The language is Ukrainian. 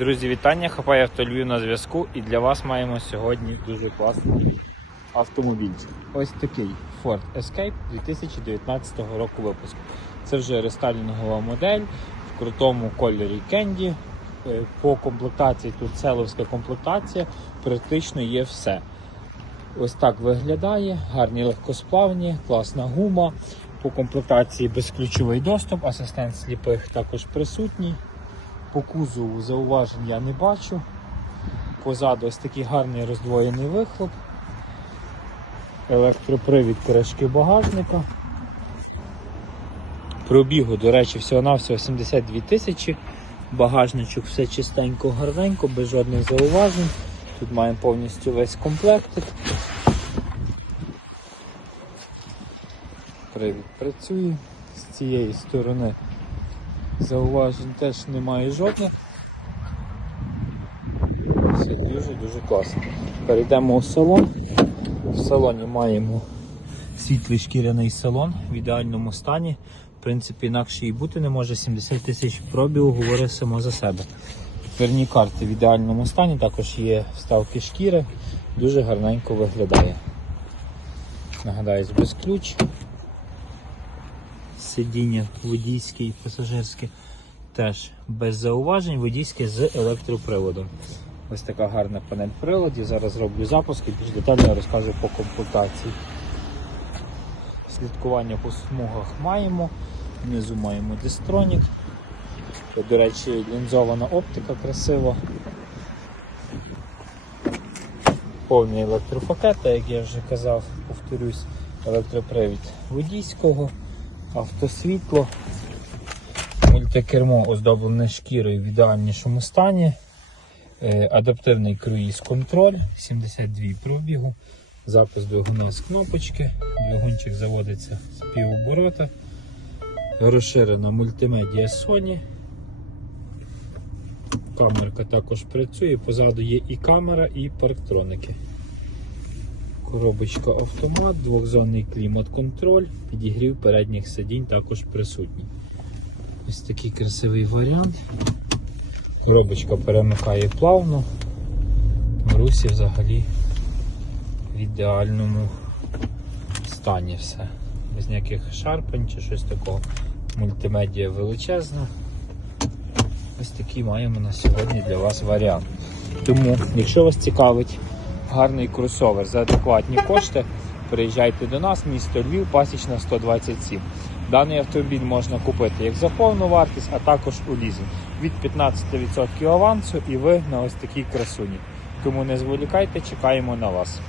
Друзі, вітання! Хапає автолюбів на зв'язку і для вас маємо сьогодні дуже класний автомобіль. Ось такий Ford Escape 2019 року випуску. Це вже рестайлінгова модель в крутому кольорі Candy. Е, По комплектації тут селовська комплектація, практично є все. Ось так виглядає, гарні легкосплавні, класна гума. По комплектації безключовий доступ, асистент сліпих також присутній. По кузову зауважень я не бачу. Позаду ось такий гарний роздвоєний вихлоп. Електропривід кришки багажника. Пробігу, до речі, всього-навсього 72 тисячі. Багажничок все чистенько, гарненько, без жодних зауважень. Тут маємо повністю весь комплектик. Привід працює з цієї сторони. Зауважень теж немає жодних. Все дуже-дуже класно. Перейдемо у салон. В салоні маємо світлий шкіряний салон в ідеальному стані. В принципі, інакше і бути не може. 70 тисяч пробігу говорить само за себе. Дверні карти в ідеальному стані, також є вставки шкіри, дуже гарненько виглядає. Нагадаю, без ключ. Сидіння водійське і пасажирське теж без зауважень, водійське з електроприводом. Ось така гарна панель приладів. Зараз роблю запуск і більш детально розкажу по комплектації. Слідкування по смугах маємо. Внизу маємо дистронік. До речі, лінзована оптика красива. Повний електропакет, як я вже казав, повторюсь, електропривід водійського, автосвітло, мультикермо оздоблене шкірою в ідеальнішому стані. Е, Адаптивний круїз контроль, 72 пробігу, запис двигуна з кнопочки, двигунчик заводиться з півоборота, розширена мультимедіа Sony. Камерка також працює, позаду є і камера, і парктроники. Коробочка автомат, двохзонний клімат-контроль, підігрів передніх сидінь також присутній. Ось такий красивий варіант. Коробочка перемикає плавно. В русі взагалі в ідеальному стані все. Без ніяких шарпань чи щось такого. Мультимедіа величезна. Ось такий маємо на сьогодні для вас варіант. Тому, якщо вас цікавить гарний кросовер за адекватні кошти, приїжджайте до нас, місто Львів, пасічна 127. Даний автомобіль можна купити як за повну вартість, а також у лізинг. Від 15% авансу і ви на ось такій красуні. Тому не зволікайте, чекаємо на вас.